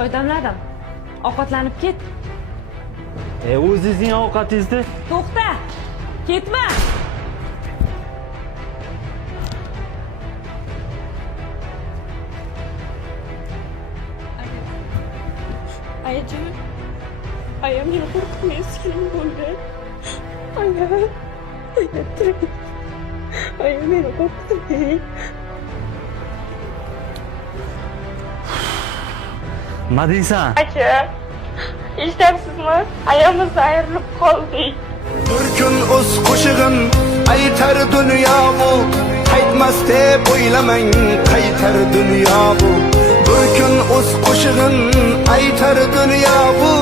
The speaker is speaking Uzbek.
choy damladim. Ovqatlanib ket. O'zingizning ovqatingizni To'xta. Ketma. Ayajon, ayam meni qo'rqitmay sikining bo'ldi. Ayam meni qo'rqitmay. nima deysan? Aka, eshityapsizmi? Ayamizdan ayrilib qoldik. Bir kun o'z qo'shig'in aytar dunyo bu, qaytmas deb o'ylamang, qaytar dunyo bu. Bir kun o'z qo'shig'in aytar dunyo bu,